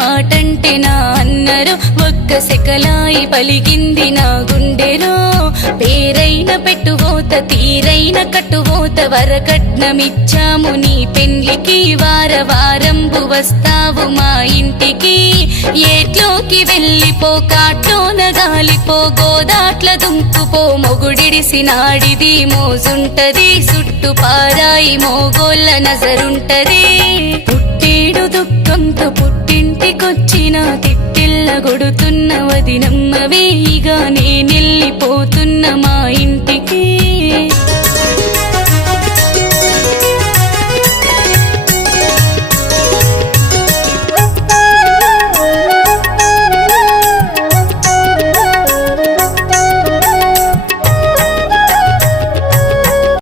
మాటంటే నా అన్నరు ఒక్క సెకలాయి పలిగింది నా గుండెలో పేరైన పెట్టువోత తీరైన కట్టువోత వరకట్నమిచ్చాము నీ పెండ్లికి వారంబు వస్తావు మా ఇంటికి ఏట్లోకి వెళ్ళిపో కాట్లోన గాలిపో గోదాట్ల దుంకుపో మొగుడిడిసినాడిది మోజుంటది చుట్టు పారాయి మోగోళ్ళ నజరుంటది పుట్టేడు దుఃఖంతో పుట్టింటికొచ్చిన తిట్టిల్ల గొడుతున్న వదినమ్మవే ఇక నేనెళ్ళిపోతున్న మా ఇంటికి